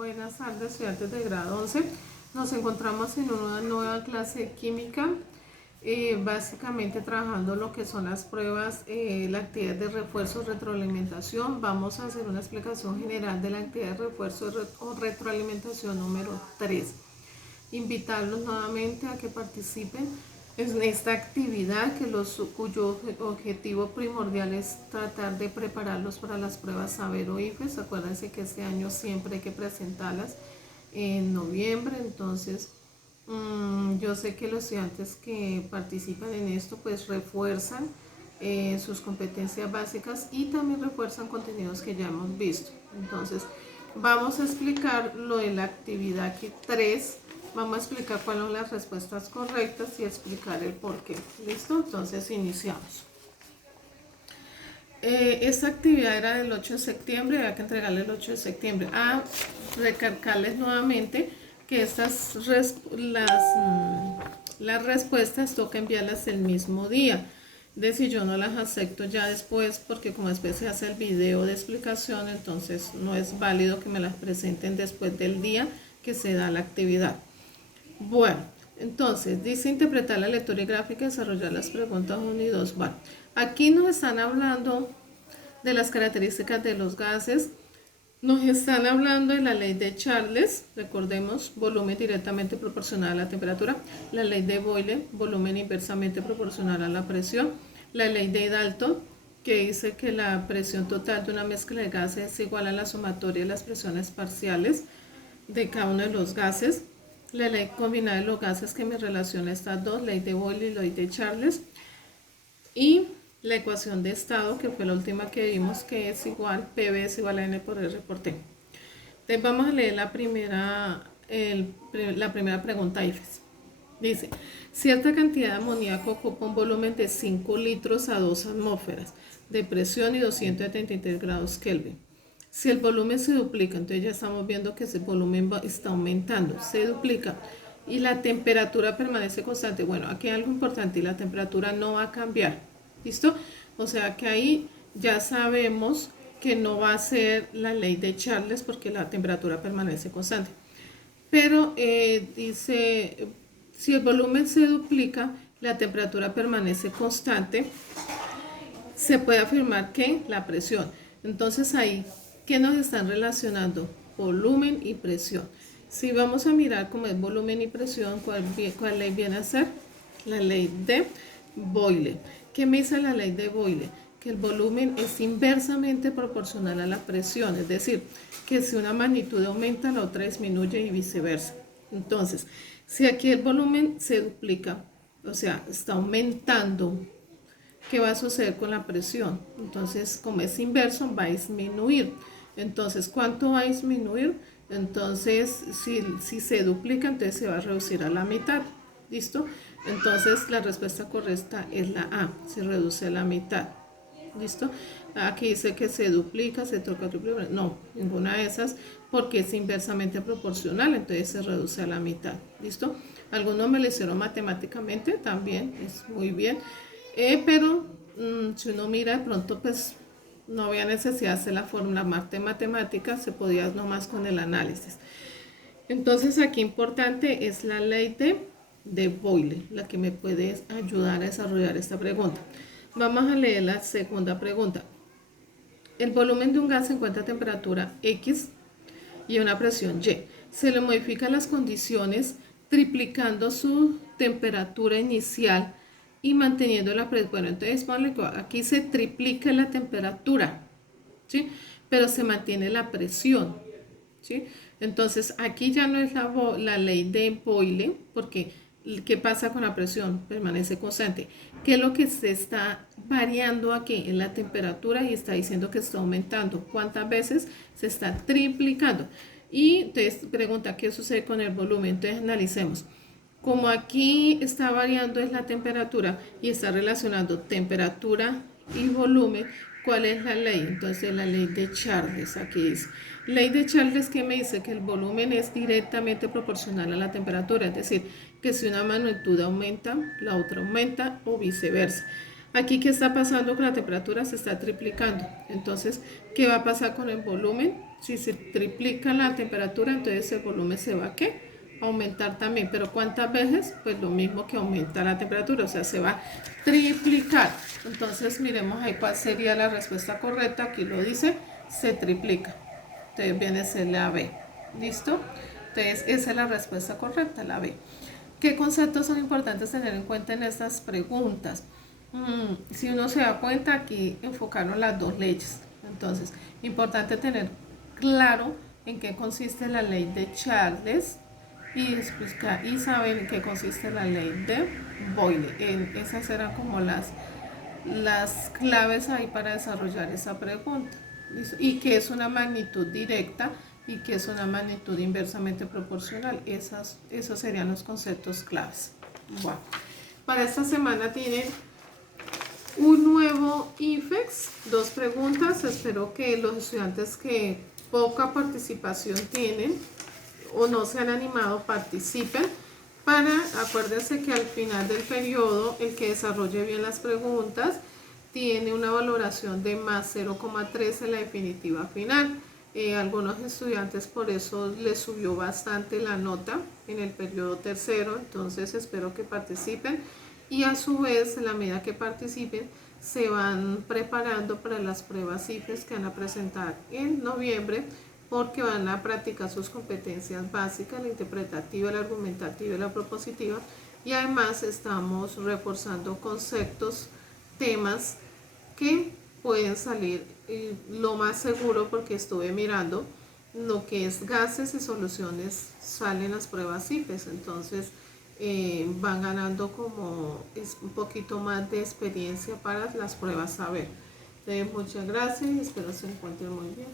Buenas tardes, estudiantes de grado 11. Nos encontramos en una nueva clase de química, básicamente trabajando lo que son las pruebas, la actividad de refuerzo, retroalimentación. Vamos a hacer una explicación general de la actividad de refuerzo o retroalimentación número 3. Invitarlos nuevamente a que participen en esta actividad cuyo objetivo primordial es tratar de prepararlos para las pruebas Saber o IFES. Acuérdense que este año siempre hay que presentarlas en noviembre, entonces yo sé que los estudiantes que participan en esto pues refuerzan sus competencias básicas y también refuerzan contenidos que ya hemos visto. Entonces vamos a explicar lo de la actividad 3. Vamos a explicar cuáles son las respuestas correctas y explicar el por qué. ¿Listo? Entonces iniciamos. Esta actividad era del 8 de septiembre, había que entregarle el 8 de septiembre. Recalcarles nuevamente que las respuestas toca enviarlas el mismo día. Es decir, yo no las acepto ya después porque como después se hace el video de explicación, entonces no es válido que me las presenten después del día que se da la actividad. Bueno, entonces dice interpretar la lectura y gráfica y desarrollar las preguntas 1 y 2. Bueno, aquí nos están hablando de las características de los gases, nos están hablando de la ley de Charles, recordemos, volumen directamente proporcional a la temperatura, la ley de Boyle, volumen inversamente proporcional a la presión, la ley de Dalton, que dice que la presión total de una mezcla de gases es igual a la sumatoria de las presiones parciales de cada uno de los gases, la ley combinada de los gases que me relaciona estas dos, ley de Boyle y ley de Charles, y la ecuación de estado, que fue la última que vimos, que es igual, PV es igual a N por R por T. Entonces vamos a leer la primera pregunta IFES. Dice, cierta cantidad de amoníaco ocupa un volumen de 5 litros a 2 atmósferas de presión y 273 grados Kelvin. Si el volumen se duplica, entonces ya estamos viendo que ese volumen está aumentando, se duplica y la temperatura permanece constante. Bueno, aquí hay algo importante y la temperatura no va a cambiar, ¿listo? O sea que ahí ya sabemos que no va a ser la ley de Charles porque la temperatura permanece constante. Pero dice, si el volumen se duplica, la temperatura permanece constante, se puede afirmar que la presión. Entonces ahí, ¿qué nos están relacionando? Volumen y presión. Si vamos a mirar cómo es volumen y presión, ¿cuál ley viene a ser? La ley de Boyle. ¿Qué me dice la ley de Boyle? Que el volumen es inversamente proporcional a la presión, es decir, que si una magnitud aumenta, la otra disminuye y viceversa. Entonces, si aquí el volumen se duplica, o sea, está aumentando, ¿qué va a suceder con la presión? Entonces, como es inverso, va a disminuir. Entonces, ¿cuánto va a disminuir? Entonces, si se duplica, entonces se va a reducir a la mitad. ¿Listo? Entonces, la respuesta correcta es la A, se reduce a la mitad. ¿Listo? Aquí dice que se duplica, se troca, no, ninguna de esas, porque es inversamente proporcional, entonces se reduce a la mitad. ¿Listo? Algunos me lo hicieron matemáticamente, también es muy bien. Pero si uno mira de pronto pues no había necesidad de hacer la fórmula matemática, se podía nomás con el análisis. Entonces aquí importante es la ley de Boyle, la que me puede ayudar a desarrollar esta pregunta. Vamos a leer la segunda pregunta. El volumen de un gas se encuentra a temperatura X y a una presión Y. Se le modifican las condiciones triplicando su temperatura inicial y manteniendo la presión. Bueno, entonces aquí se triplica la temperatura, ¿sí? Pero se mantiene la presión, ¿sí? Entonces aquí ya no es la ley de Boyle, porque ¿qué pasa con la presión? Permanece constante. ¿Qué es lo que se está variando aquí en la temperatura y está diciendo que está aumentando? ¿Cuántas veces se está triplicando? Y entonces pregunta, ¿qué sucede con el volumen? Entonces analicemos. Como aquí está variando es la temperatura y está relacionando temperatura y volumen, ¿cuál es la ley? Entonces la ley de Charles, aquí dice. Ley de Charles que me dice que el volumen es directamente proporcional a la temperatura, es decir, que si una magnitud aumenta, la otra aumenta o viceversa. Aquí, ¿qué está pasando con la temperatura? Se está triplicando. Entonces, ¿qué va a pasar con el volumen? Si se triplica la temperatura, entonces el volumen se va a ¿qué? Aumentar también. Pero ¿cuántas veces? Pues lo mismo que aumenta la temperatura, o sea, se va a triplicar. Entonces miremos ahí cuál sería la respuesta correcta. Aquí lo dice, se triplica. Entonces viene a ser la B. ¿Listo? Entonces esa es la respuesta correcta, la B. ¿Qué conceptos son importantes tener en cuenta en estas preguntas? Si uno se da cuenta, aquí enfocaron las dos leyes. Entonces, importante tener claro en qué consiste la ley de Charles y explicar y saber en qué consiste la ley de Boyle. Esas eran como las claves ahí para desarrollar esa pregunta. ¿Listo? Y que es una magnitud directa y que es una magnitud inversamente proporcional. Esos serían los conceptos claves. Bueno, para esta semana tienen un nuevo IFEX, dos preguntas. Espero que los estudiantes que poca participación tienen o no se han animado participen. Acuérdense que al final del periodo, el que desarrolle bien las preguntas tiene una valoración de más 0,3 en la definitiva final. Algunos estudiantes por eso les subió bastante la nota en el periodo tercero, entonces espero que participen y a su vez, en la medida que participen, se van preparando para las pruebas IFES que van a presentar en noviembre, porque van a practicar sus competencias básicas, la interpretativa, la argumentativa y la propositiva, y además estamos reforzando conceptos, temas que pueden salir lo más seguro, porque estuve mirando lo que es gases y soluciones, salen las pruebas IFES, entonces van ganando como es un poquito más de experiencia para las pruebas saber. Muchas gracias y espero se encuentren muy bien.